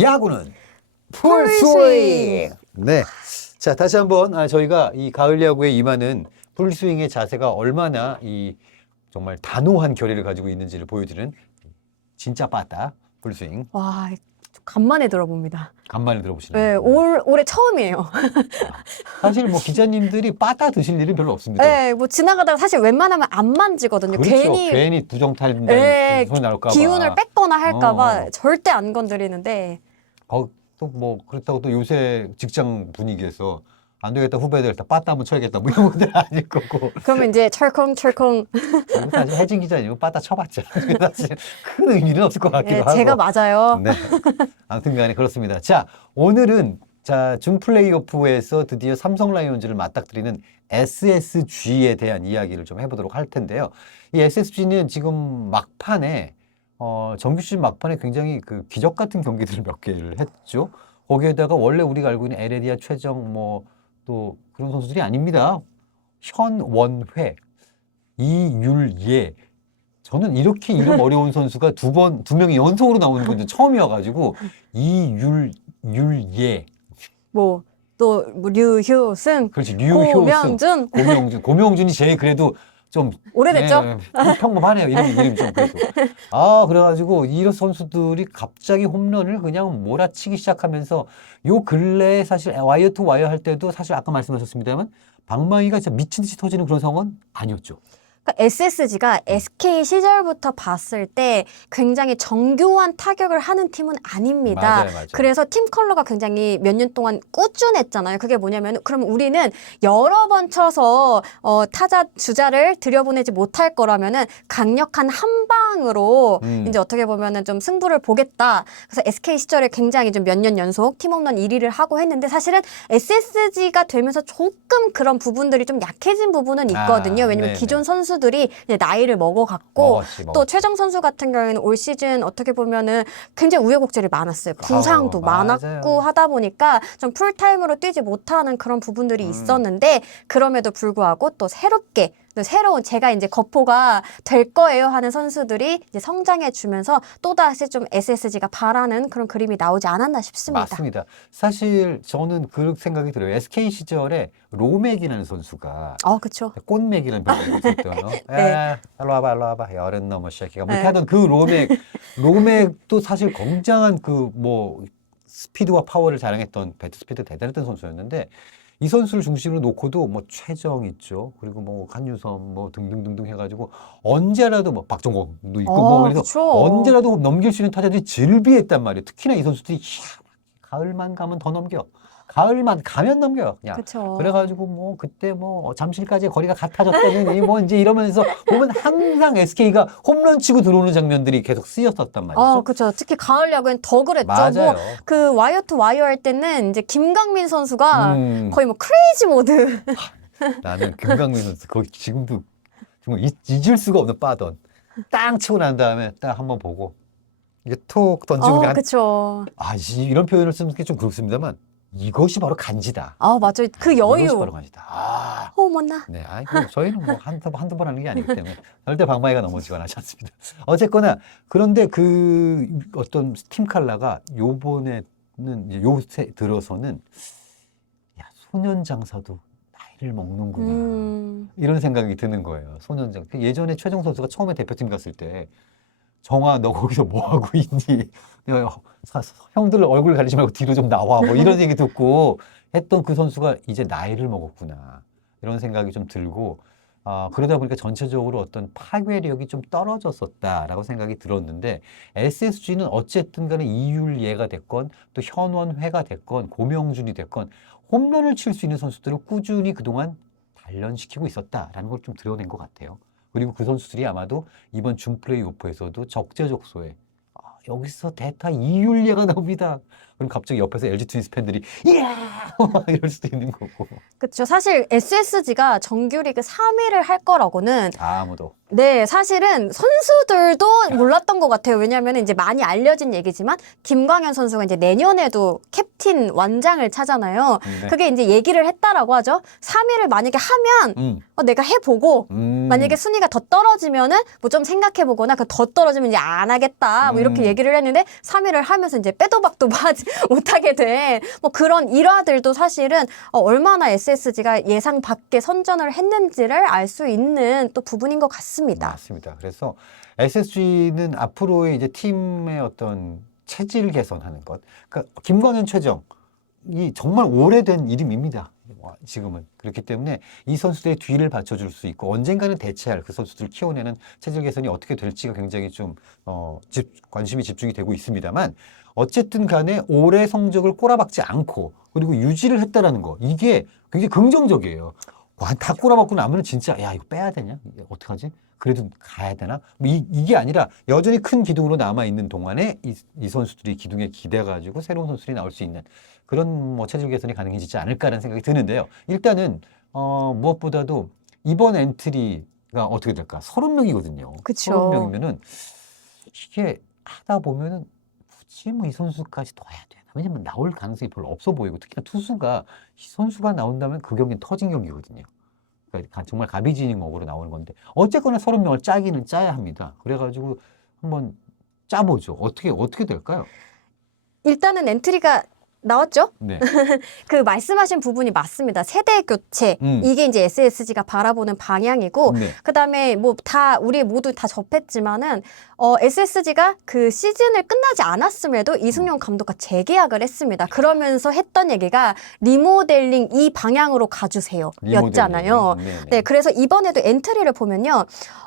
야구는 풀스윙! 풀스윙! 네. 자, 다시 한번 저희가 이 가을 야구에 임하는 풀스윙의 자세가 얼마나 이 정말 단호한 결의를 가지고 있는지를 보여드리는 진짜 빠따 풀스윙. 와, 간만에 들어봅니다. 간만에 들어보시나요? 네, 올해 처음이에요. 사실 뭐 기자님들이 빠따 드실 일은 별로 없습니다. 네, 뭐 지나가다가 사실 웬만하면 안 만지거든요. 그렇죠. 괜히 부정탈 네, 소리 나올까 봐. 기운을 뺏거나 할까 봐 어. 절대 안 건드리는데. 또 뭐 그렇다고 또 요새 직장 분위기에서 안 되겠다 후배들 다 빠따 한번 쳐야겠다 뭐 이런 것들 아닐 거고. 그러면 이제 철컹철컹. 그리고 사실 혜진 기자님 빠따 쳐봤자 사실 큰 의미는 없을 것 같기도 네, 하고. 제가 맞아요. 네. 아무튼간에 그렇습니다. 자, 오늘은 준 플레이오프에서 드디어 삼성 라이온즈를 맞닥뜨리는 SSG에 대한 이야기를 좀 해보도록 할 텐데요. 이 SSG는 지금 막판에 정규 시즌 막판에 굉장히 그 기적 같은 경기들을 몇 개를 했죠. 거기에다가 원래 우리가 알고 있는 에레디아, 최정 뭐 또 그런 선수들이 아닙니다. 현원회, 이율예. 저는 이렇게 이름 어려운 선수가 두 명이 연속으로 나오는 건 처음이어가지고 이율예. 뭐, 또, 뭐 류효승, 그렇지. 류효승, 고명준. 고명준이 제일 그래도 좀 오래됐죠? 평범하네요. 이름 좀 그래도. 그래가지고 이런 선수들이 갑자기 홈런을 그냥 몰아치기 시작하면서 요 근래에 사실 와이어 투 와이어 할 때도 사실 아까 말씀하셨습니다만 방망이가 진짜 미친 듯이 터지는 그런 상황은 아니었죠. 그러니까 SSG가 SK 시절부터 봤을 때 굉장히 정교한 타격을 하는 팀은 아닙니다. 맞아요. 그래서 팀 컬러가 굉장히 몇 년 동안 꾸준했잖아요. 그게 뭐냐면 그럼 우리는 여러 번 쳐서 타자 주자를 들여보내지 못할 거라면은 강력한 한 방으로 이제 어떻게 보면은 좀 승부를 보겠다. 그래서 SK 시절에 굉장히 좀 몇 년 연속 팀 홈런 1위를 하고 했는데 사실은 SSG가 되면서 조금 그런 부분들이 좀 약해진 부분은 있거든요. 왜냐면 네네. 기존 선수들이 이제 나이를 먹어갔고 먹었지. 또 최정 선수 같은 경우에는 올 시즌 어떻게 보면은 굉장히 우여곡절이 많았어요. 부상도 많았고 맞아요. 하다 보니까 좀 풀타임으로 뛰지 못하는 그런 부분들이 있었는데 그럼에도 불구하고 또 새롭게 또 새로운 제가 이제 거포가 될 거예요 하는 선수들이 이제 성장해 주면서 또다시 좀 SSG가 바라는 그런 그림이 나오지 않았나 싶습니다. 맞습니다. 사실 저는 그 생각이 들어요. SK 시절에 로맥이라는 선수가 그쵸. 꽃맥이라는 별명이 있었던 네. 일로 와봐 여름 넘어 새끼가 뭐 네. 이렇게 하던 그 로맥도 사실 굉장한 그 뭐 스피드와 파워를 자랑했던 배트 스피드 대단했던 선수였는데 이 선수를 중심으로 놓고도 뭐 최정 있죠. 그리고 뭐 한유섬 뭐 등등등등 해가지고 언제라도 뭐 박종범도 있고 뭐 그래서 그쵸. 언제라도 넘길 수 있는 타자들이 질비했단 말이에요. 특히나 이 선수들이 가을만 가면 더 넘겨. 가을만 가면 넘겨요. 그냥. 그쵸. 그래가지고 뭐 그때 뭐 잠실까지의 거리가 같아졌더니 뭐 이제 이러면서 보면 항상 SK가 홈런 치고 들어오는 장면들이 계속 쓰였었단 말이죠. 그쵸. 특히 가을 야구엔 더 그랬죠. 맞아요. 그 와이어 투 와이어 할 때는 이제 김강민 선수가 거의 뭐 크레이지 모드. 나는 김강민 선수 거기 지금도 정말 잊을 수가 없는 빠던. 땅 치고 난 다음에 딱 한번 보고 이게 톡 던지고 그냥 그쵸. 이런 표현을 쓰는 게 좀 그렇습니다만 이것이 바로 간지다. 맞아요. 그 이것이 여유. 바로 간지다. 어머나. 네, 저희는 뭐 한두 번 하는 게 아니기 때문에 절대 방망이가 넘어지거나 하지 않습니다. 어쨌거나 그런데 그 어떤 팀 칼라가 요번에는 이제 요새 들어서는 소년 장사도 나이를 먹는구나 이런 생각이 드는 거예요. 소년 장. 예전에 최정 선수가 처음에 대표팀 갔을 때 정아 너 거기서 뭐 하고 있니? 형들 얼굴 가리지 말고 뒤로 좀 나와 뭐 이런 얘기 듣고 했던 그 선수가 이제 나이를 먹었구나 이런 생각이 좀 들고 그러다 보니까 전체적으로 어떤 파괴력이 좀 떨어졌었다라고 생각이 들었는데 SSG는 어쨌든 간에 이율예가 됐건 또 현원회가 됐건 고명준이 됐건 홈런을 칠 수 있는 선수들을 꾸준히 그동안 단련시키고 있었다라는 걸 좀 드러낸 것 같아요. 그리고 그 선수들이 아마도 이번 준 플레이오프에서도 적재적소에 여기서 대타 이율예가 나옵니다. 그럼 갑자기 옆에서 LG 트윈스 팬들이 이야 이럴 수도 있는 거고. 그렇죠. 사실 SSG가 정규리그 3위를 할 거라고는 아무도. 네, 사실은 선수들도 몰랐던 것 같아요. 왜냐하면 이제 많이 알려진 얘기지만 김광현 선수가 이제 내년에도 캡틴 완장을 차잖아요. 네. 그게 이제 얘기를 했다라고 하죠. 3위를 만약에 하면 내가 해보고 만약에 순위가 더 떨어지면은 뭐 좀 생각해보거나 그 더 떨어지면 이제 안 하겠다 뭐 이렇게 얘기를 했는데 3위를 하면서 이제 빼도 박도 하지 못하게 된 뭐 그런 일화들도 사실은 얼마나 SSG가 예상 밖의 선전을 했는지를 알 수 있는 또 부분인 것 같습니다. 맞습니다. 그래서 SSG는 앞으로의 이제 팀의 어떤 체질 개선하는 것. 그러니까 김광현, 최정이 정말 오래된 이름입니다. 지금은. 그렇기 때문에 이 선수들의 뒤를 받쳐줄 수 있고 언젠가는 대체할 그 선수들을 키워내는 체질 개선이 어떻게 될지가 굉장히 좀 관심이 집중이 되고 있습니다만 어쨌든 간에 올해 성적을 꼬라박지 않고 그리고 유지를 했다라는 거 이게 굉장히 긍정적이에요. 와, 다 꼬라박고 나면 진짜 야 이거 빼야 되냐? 어떡하지? 그래도 가야 되나? 뭐 이게 아니라 여전히 큰 기둥으로 남아있는 동안에 이 선수들이 기둥에 기대가지고 새로운 선수들이 나올 수 있는 그런 뭐 체질 개선이 가능해지지 않을까라는 생각이 드는데요. 일단은 무엇보다도 이번 엔트리가 어떻게 될까? 30명이거든요. 그쵸. 30명이면은 이게 하다 보면은 굳이 뭐 이 선수까지 더 해야 되나? 왜냐면 나올 가능성이 별로 없어 보이고 특히나 투수가 이 선수가 나온다면 그 경기는 터진 경기거든요. 그러니까 정말 가비지닉먹으로 나오는 건데 어쨌거나 30명을 짜기는 짜야 합니다. 그래가지고 한번 짜보죠. 어떻게 될까요? 일단은 엔트리가 나왔죠? 네. 그 말씀하신 부분이 맞습니다. 세대 교체. 이게 이제 SSG가 바라보는 방향이고, 네. 그 다음에 뭐 다, 우리 모두 다 접했지만은, SSG가 그 시즌을 끝나지 않았음에도 이승용 감독과 재계약을 했습니다. 그러면서 했던 얘기가 리모델링 이 방향으로 가주세요. 였잖아요. 네, 그래서 이번에도 엔트리를 보면요.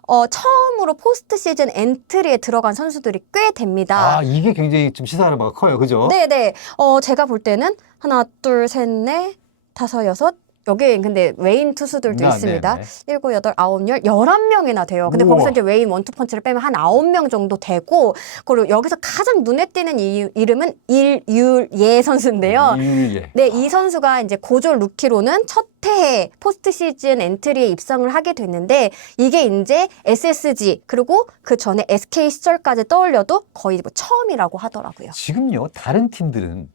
처음으로 포스트 시즌 엔트리에 들어간 선수들이 꽤 됩니다. 아, 이게 굉장히 좀 시사하는 바가 커요. 그죠? 네네. 제가 볼 때는 하나, 둘, 셋, 넷, 다섯, 여섯. 여기 근데 외인 투수들도 있습니다. 네네. 7, 8, 9, 10, 11명이나 돼요. 근데 우와. 거기서 이제 외인 원투펀치를 빼면 한 9명 정도 되고, 그리고 여기서 가장 눈에 띄는 이름은 일율예 선수인데요. 예. 네, 이 선수가 이제 고졸 루키로는 첫 해에 포스트 시즌 엔트리에 입성을 하게 됐는데 이게 이제 SSG 그리고 그 전에 SK 시절까지 떠올려도 거의 뭐 처음이라고 하더라고요. 지금요, 다른 팀들은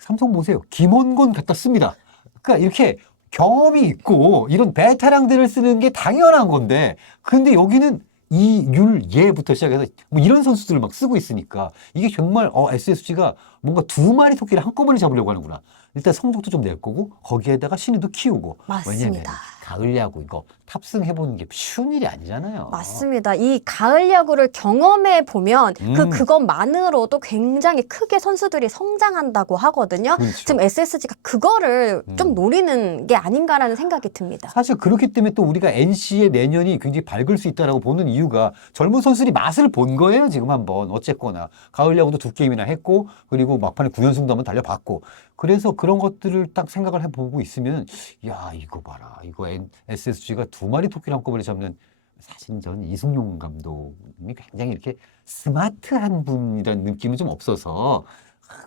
삼성 보세요. 김원곤 갖다 씁니다. 그러니까 이렇게 경험이 있고 이런 베테랑들을 쓰는 게 당연한 건데 근데 여기는 이율예부터 시작해서 뭐 이런 선수들을 막 쓰고 있으니까 이게 정말 SSG가 뭔가 두 마리 토끼를 한꺼번에 잡으려고 하는구나. 일단 성적도 좀 낼 거고 거기에다가 신인도 키우고 맞습니다. 왜냐면 가을 야구 이거 탑승해보는 게 쉬운 일이 아니잖아요. 맞습니다. 이 가을 야구를 경험해 보면 그것만으로도 굉장히 크게 선수들이 성장한다고 하거든요. 그렇죠. 지금 SSG가 그거를 좀 노리는 게 아닌가라는 생각이 듭니다. 사실 그렇기 때문에 또 우리가 NC의 내년이 굉장히 밝을 수 있다라고 보는 이유가 젊은 선수들이 맛을 본 거예요. 지금 한번 어쨌거나 가을 야구도 2게임이나 했고 그리고 막판에 9연승도 한번 달려봤고 그래서 그런 것들을 딱 생각을 해보고 있으면 야 이거 봐라 이거 SSG가 두 마리 토끼를 한꺼번에 잡는 사실 저는 이승용 감독이 굉장히 이렇게 스마트한 분이라는 느낌은 좀 없어서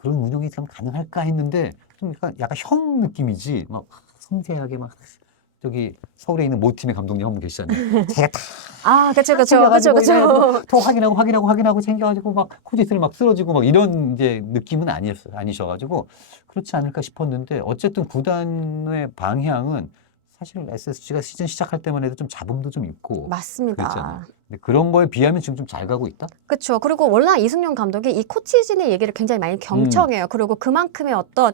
그런 운영이 참 가능할까 했는데 좀 약간 형 느낌이지 막 섬세하게 막 저기 서울에 있는 모 팀의 감독님 한 분 계시잖아요. 제가 다 그렇죠. 더 확인하고 챙겨가지고 막 코디스를 막 쓰러지고 막 이런 이제 느낌은 아니셔가지고 그렇지 않을까 싶었는데 어쨌든 구단의 방향은 사실 SSG가 시즌 시작할 때만 해도 좀 잡음도 좀 있고 맞습니다. 그랬잖아요. 근데 그런 거에 비하면 지금 좀 잘 가고 있다? 그렇죠. 그리고 워낙 이승용 감독이 이 코치진의 얘기를 굉장히 많이 경청해요. 그리고 그만큼의 어떤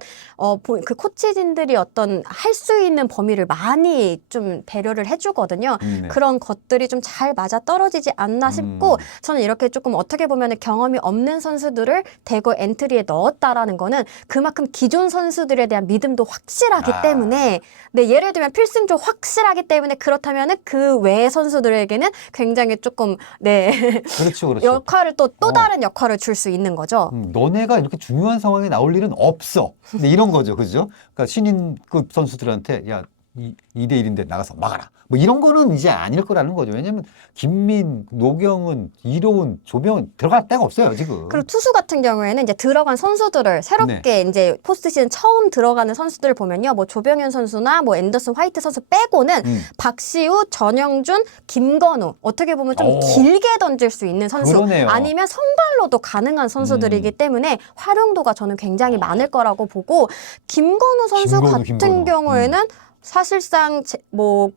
그 코치진들이 어떤 할 수 있는 범위를 많이 좀 배려를 해주거든요. 네. 그런 것들이 좀 잘 맞아 떨어지지 않나 싶고 저는 이렇게 조금 어떻게 보면 경험이 없는 선수들을 대거 엔트리에 넣었다라는 거는 그만큼 기존 선수들에 대한 믿음도 확실하기 때문에 네, 예를 들면 필승조 확실하기 때문에 그렇다면은 그 외의 선수들에게는 굉장히 조금 네 그렇죠. 역할을 또 다른 역할을 줄 수 있는 거죠. 너네가 이렇게 중요한 상황에 나올 일은 없어. 근데 이런 거죠, 그죠? 그러니까 신인급 선수들한테 야 2대 1인데 나가서 막아라. 뭐 이런 거는 이제 아닐 거라는 거죠. 왜냐면 김민, 노경은, 이로운, 조병은 들어갈 데가 없어요, 지금. 그리고 투수 같은 경우에는 이제 들어간 선수들을 새롭게 이제 포스트 시즌 처음 들어가는 선수들을 보면요. 뭐 조병현 선수나 뭐 앤더슨 화이트 선수 빼고는 박시우, 전영준, 김건우 어떻게 보면 좀 오. 길게 던질 수 있는 선수 그러네요. 아니면 선발로도 가능한 선수들이기 때문에 활용도가 저는 굉장히 많을 거라고 보고 김건우 선수 같은 김건우. 경우에는 사실상 뭐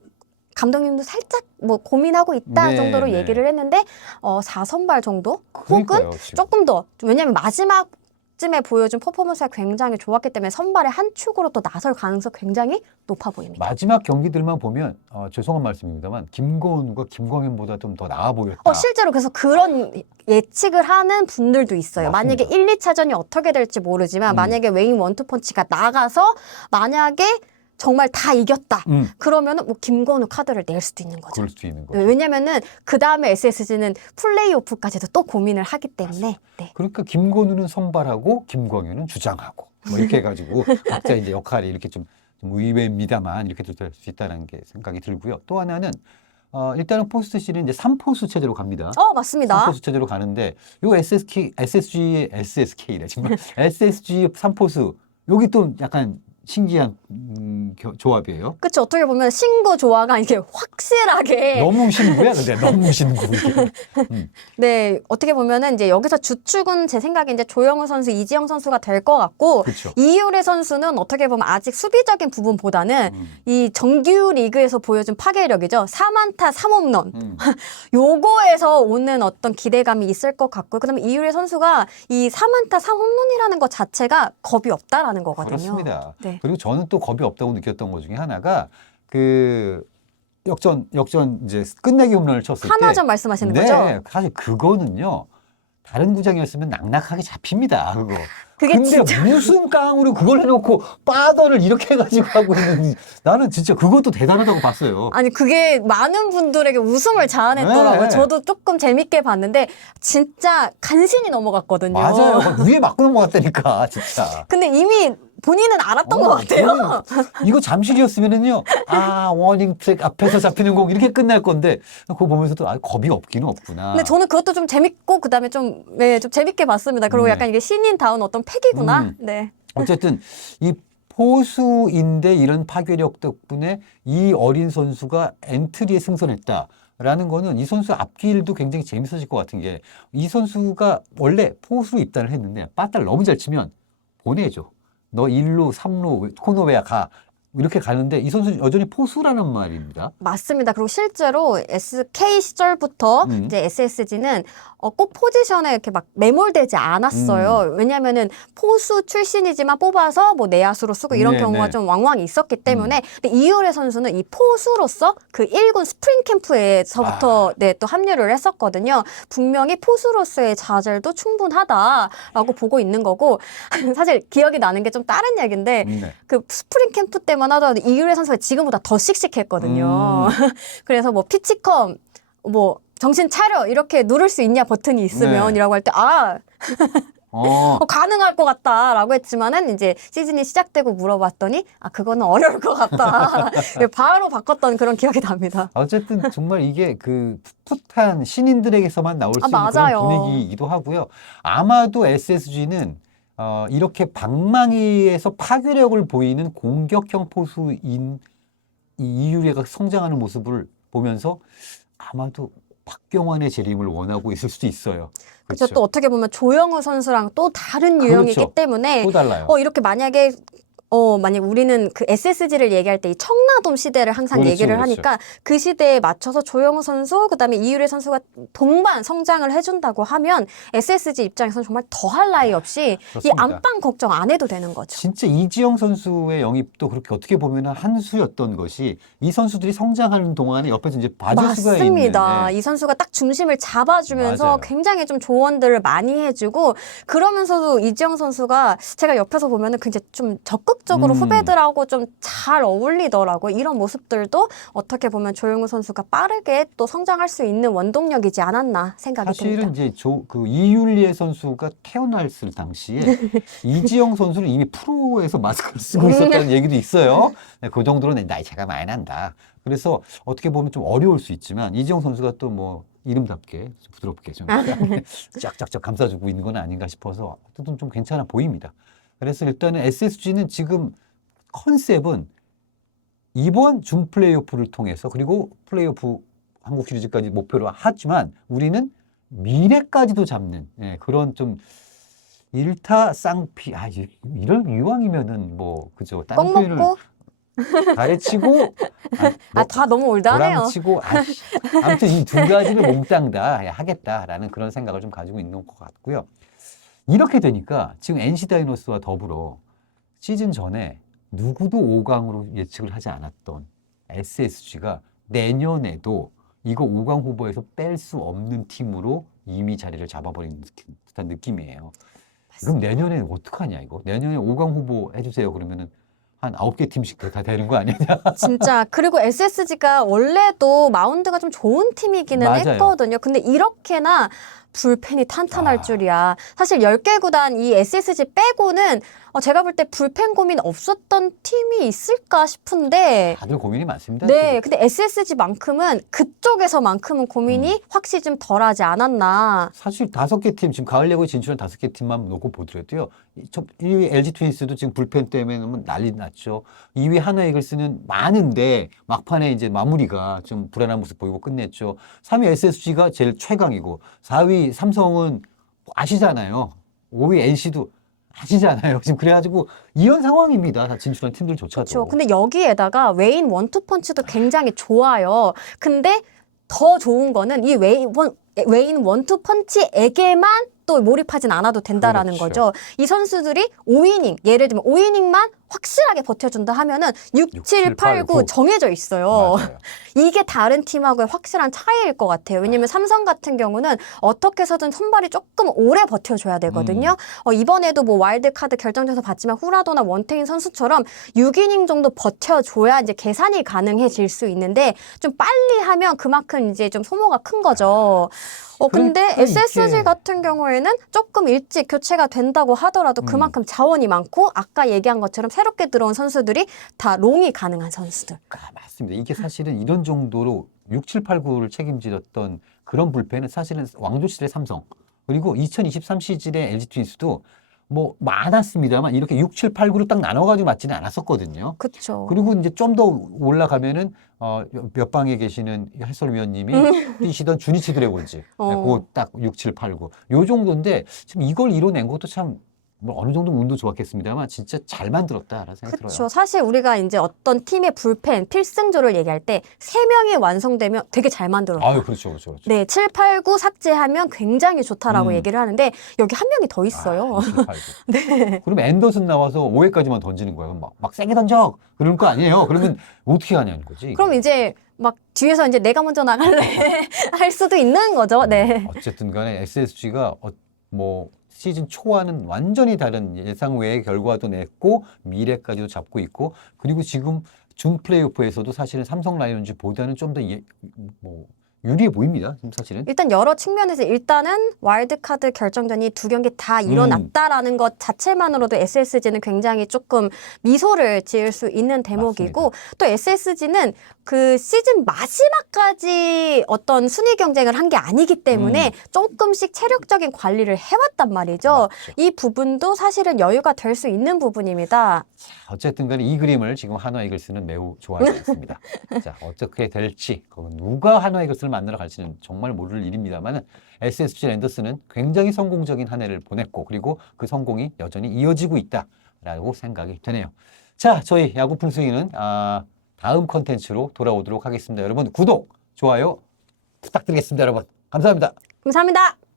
감독님도 살짝 뭐 고민하고 있다 네, 정도로 네. 얘기를 했는데 4선발 정도 그러니까요, 혹은 지금. 조금 더 왜냐하면 마지막쯤에 보여준 퍼포먼스가 굉장히 좋았기 때문에 선발의 한 축으로 또 나설 가능성이 굉장히 높아 보입니다. 마지막 경기들만 보면 죄송한 말씀입니다만 김건우가 김광현보다 좀 더 나아 보였다. 실제로 그래서 그런 예측을 하는 분들도 있어요. 맞습니다. 만약에 1, 2차전이 어떻게 될지 모르지만 만약에 웨인 원투펀치가 나가서 만약에 정말 다 이겼다. 그러면은 뭐 김건우 카드를 낼 수도 있는 거죠. 그럴 수 있는 거죠. 왜냐면은 그 다음에 SSG는 플레이오프까지도 또 고민을 하기 때문에. 네. 그러니까 김건우는 선발하고 김광현은 주장하고 뭐 이렇게 해가지고 각자 이제 역할이 이렇게 좀 의외입니다만 이렇게 될 수 있다는 게 생각이 들고요. 또 하나는 일단은 포스트 시리즈 이제 3포수 체제로 갑니다. 맞습니다. 3포수 체제로 가는데 요 SSG의 정말 SSG 3포수 여기 또 약간 신기한 조합이에요. 그쵸. 어떻게 보면 신구 조화가 이게 확실하게. 너무 신구야, 근데 너무 신구. 네. 어떻게 보면은 이제 여기서 주축은 제 생각에 이제 조영우 선수, 이지영 선수가 될 것 같고. 그렇죠. 이효리 선수는 어떻게 보면 아직 수비적인 부분보다는 이 정규 리그에서 보여준 파괴력이죠. 4안타 3홈런. 요거에서 오는 어떤 기대감이 있을 것 같고. 그다음에 이효리 선수가 이 3안타 3홈런이라는 것 자체가 겁이 없다라는 거거든요. 그렇습니다. 네. 그리고 저는 또 겁이 없다고 느꼈던 것 중에 하나가 그 역전 이제 끝내기 홈런을 쳤을 때 하나전 말씀하시는 네, 거죠? 사실 그거는요. 다른 구장이었으면 낙낙하게 잡힙니다. 그거. 그게 근데 진짜 무슨 깡으로 그걸 해놓고 빠더를 이렇게 해가지고 하고 있는지 나는 진짜 그것도 대단하다고 봤어요. 아니 그게 많은 분들에게 웃음을 자아냈더라고요. 네. 저도 조금 재밌게 봤는데 진짜 간신히 넘어갔거든요. 맞아요. 위에 맞고 넘어갔다니까 진짜. 근데 이미 본인은 알았던 것 같아요. 저는 이거 잠실이었으면은요. 워닝 트랙 앞에서 잡히는 공 이렇게 끝날 건데 그거 보면서도 겁이 없기는 없구나. 근데 저는 그것도 좀 재밌고 그다음에 좀 재밌게 봤습니다. 그리고 네. 약간 이게 신인다운 어떤 패기구나. 네. 어쨌든 이 포수인데 이런 파괴력 덕분에 이 어린 선수가 엔트리에 승선했다라는 거는 이 선수 앞길도 굉장히 재밌어질 것 같은 게 이 선수가 원래 포수로 입단을 했는데 빠따를 너무 잘 치면 보내줘. 너 1루, 3루, 코너웨야 가. 이렇게 가는데 이 선수는 여전히 포수라는 말입니다. 맞습니다. 그리고 실제로 SK 시절부터 이제 SSG는 꼭 포지션에 이렇게 막 매몰되지 않았어요. 왜냐면은 포수 출신이지만 뽑아서 뭐 내야수로 쓰고 이런 네, 경우가 네. 좀 왕왕 있었기 때문에 근데 이효래 선수는 이 포수로서 그 1군 스프링 캠프에서부터 또 합류를 했었거든요. 분명히 포수로서의 자질도 충분하다라고 보고 있는 거고 사실 기억이 나는 게 좀 다른 얘기인데 네. 그 스프링 캠프 때만 하더라도 이효래 선수가 지금보다 더 씩씩했거든요. 그래서 뭐 피치컴 뭐 정신 차려 이렇게 누를 수 있냐 버튼이 있으면이라고 할 때 가능할 것 같다라고 했지만은 이제 시즌이 시작되고 물어봤더니 그거는 어려울 것 같다. 바로 바꿨던 그런 기억이 납니다. 어쨌든 정말 이게 그 풋풋한 신인들에게서만 나올 수 있는 맞아요. 그런 분위기이기도 하고요. 아마도 SSG는 이렇게 방망이에서 파괴력을 보이는 공격형 포수인 이 이유리가 성장하는 모습을 보면서 아마도 박경환의 재림을 원하고 있을 수도 있어요. 그렇죠. 또 어떻게 보면 조영우 선수랑 또 다른 유형이기 그렇죠. 때문에 또 달라요. 이렇게 만약에 만약 우리는 그 SSG를 얘기할 때 이 청라돔 시대를 항상 그렇죠, 얘기를 그렇죠. 하니까 그 시대에 맞춰서 조영우 선수, 그다음에 이유리 선수가 동반 성장을 해준다고 하면 SSG 입장에서는 정말 더할 나위 없이 이 그렇습니다. 안방 걱정 안 해도 되는 거죠. 진짜 이지영 선수의 영입도 그렇게 어떻게 보면 한 수였던 것이 이 선수들이 성장하는 동안에 옆에서 이제 봐줄 수가 있는. 맞습니다. 네. 이 선수가 딱 중심을 잡아주면서 맞아요. 굉장히 좀 조언들을 많이 해주고 그러면서도 이지영 선수가 제가 옆에서 보면은 굉장히 좀 적극 적극적으로 음. 후배들하고 좀 잘 어울리더라고요. 이런 모습들도 어떻게 보면 조용우 선수가 빠르게 또 성장할 수 있는 원동력이지 않았나 생각이 사실은 듭니다. 이제 그 이율리에 선수가 태어났을 당시에 이지영 선수는 이미 프로에서 마스크를 쓰고 있었다는 얘기도 있어요. 네, 그 정도로 나이 차가 많이 난다. 그래서 어떻게 보면 좀 어려울 수 있지만 이지영 선수가 또 뭐 이름답게 좀 부드럽게 좀 쫙쫙쫙 감싸주고 있는 건 아닌가 싶어서 어쨌든 좀 괜찮아 보입니다. 그래서 일단은 SSG는 지금 컨셉은 이번 준 플레이오프를 통해서 그리고 플레이오프 한국 시리즈까지 목표로 하지만 우리는 미래까지도 잡는 그런 좀 일타 쌍피 이런 이왕이면은 뭐 그죠 다른 꼭 표현을 먹고 가르치고 다 너무 올드하네요. 도랑치고 아무튼 이 두 가지를 몽땅 다 하겠다라는 그런 생각을 좀 가지고 있는 것 같고요. 이렇게 되니까 지금 NC 다이노스와 더불어 시즌 전에 누구도 5강으로 예측을 하지 않았던 SSG가 내년에도 이거 5강 후보에서 뺄 수 없는 팀으로 이미 자리를 잡아버린 듯한 느낌이에요. 그럼 내년에 어떡하냐 이거? 내년에 5강 후보 해주세요. 그러면은 한 9개 팀씩 다 되는 거 아니냐? 진짜 그리고 SSG가 원래도 마운드가 좀 좋은 팀이기는 맞아요. 했거든요. 근데 이렇게나 불펜이 탄탄할 아. 줄이야. 사실 10개 구단 이 SSG 빼고는 제가 볼 때 불펜 고민 없었던 팀이 있을까 싶은데 다들 고민이 많습니다. 네, 근데 SSG만큼은 그쪽에서만큼은 고민이 확실히 좀 덜하지 않았나. 사실 5개 팀, 지금 가을 야구에 진출한 5개 팀만 놓고 보더라도요. 1위 LG 트윈스도 지금 불펜 때문에 너무 난리 났죠. 2위 하나 이글스는 많은데 막판에 이제 마무리가 좀 불안한 모습 보이고 끝냈죠. 3위 SSG가 제일 최강이고 4위 삼성은 아시잖아요. 5위 NC도 아시잖아요. 지금 그래가지고 이런 상황입니다. 다 진출한 팀들조차도. 그렇죠. 근데 여기에다가 웨인 원투펀치도 굉장히 좋아요. 근데 더 좋은 거는 이 웨인 원투펀치에게만 또 몰입하진 않아도 된다라는 그렇죠. 거죠. 이 선수들이 5이닝, 예를 들면 5이닝만 확실하게 버텨준다 하면은 6, 7, 8, 9 정해져 있어요. 맞아요. 이게 다른 팀하고의 확실한 차이일 것 같아요. 왜냐면 삼성 같은 경우는 어떻게 해서든 선발이 조금 오래 버텨줘야 되거든요. 이번에도 뭐 와일드카드 결정돼서 봤지만 후라도나 원태인 선수처럼 6이닝 정도 버텨줘야 이제 계산이 가능해질 수 있는데 좀 빨리 하면 그만큼 이제 좀 소모가 큰 거죠. 근데 그러니까 SSG 이게- 같은 경우에는 조금 일찍 교체가 된다고 하더라도 그만큼 자원이 많고 아까 얘기한 것처럼 새롭게 들어온 선수들이 다 롱이 가능한 선수들. 맞습니다. 이게 사실은 이런 정도로 6, 7, 8, 9를 책임지었던 그런 불펜은 사실은 왕조 시대 삼성 그리고 2023 시즌의 LG 트윈스도 뭐 많았습니다만 이렇게 6, 7, 8, 9로 딱 나눠가지고 맞지는 않았었거든요. 그렇죠. 그리고 이제 좀 더 올라가면은 몇 방에 계시는 해설위원님이 뛰시던 주니치 드래곤즈 그딱 6, 7, 8, 9. 요 정도인데 지금 이걸 이뤄낸 것도 참 뭐 어느 정도 운도 좋았겠습니다만 진짜 잘 만들었다라는 생각이 그렇죠. 들어요. 사실 우리가 이제 어떤 팀의 불펜, 필승조를 얘기할 때 3명이 완성되면 되게 잘 만들었다. 아유, 그렇죠, 그렇죠, 그렇죠. 네, 7, 8, 9 삭제하면 굉장히 좋다라고 음. 얘기를 하는데 여기 한 명이 더 있어요. 6, 7, 8, 9. 네. 그러면 앤더슨 나와서 5회까지만 던지는 거예요. 막 세게 던져! 그럴 거 아니에요. 그러면 어떻게 하냐는 거지. 그럼 이제 막 뒤에서 이제 내가 먼저 나갈래 할 수도 있는 거죠. 네. 어쨌든 간에 SSG가 뭐 시즌 초와는 완전히 다른 예상 외의 결과도 냈고 미래까지도 잡고 있고 그리고 지금 준 플레이오프에서도 사실은 삼성 라이온즈보다는 좀 더 뭐 유리해 보입니다. 지금 사실은. 일단 여러 측면에서 일단은 와일드카드 결정전이 2경기 다 일어났다라는 것 자체만으로도 SSG는 굉장히 조금 미소를 지을 수 있는 대목이고 또 SSG는 그 시즌 마지막까지 어떤 순위 경쟁을 한 게 아니기 때문에 조금씩 체력적인 관리를 해왔단 말이죠. 맞죠. 이 부분도 사실은 여유가 될 수 있는 부분입니다. 어쨌든 간에 이 그림을 지금 한화 이글스는 매우 좋아하고 있습니다. 자, 어떻게 될지, 누가 한화 이글스를 만나러 갈지는 정말 모를 일입니다만 SSG 랜더스는 굉장히 성공적인 한 해를 보냈고 그리고 그 성공이 여전히 이어지고 있다라고 생각이 되네요. 자, 저희 야구 풀스윙은 다음 컨텐츠로 돌아오도록 하겠습니다. 여러분 구독, 좋아요 부탁드리겠습니다. 여러분 감사합니다. 감사합니다.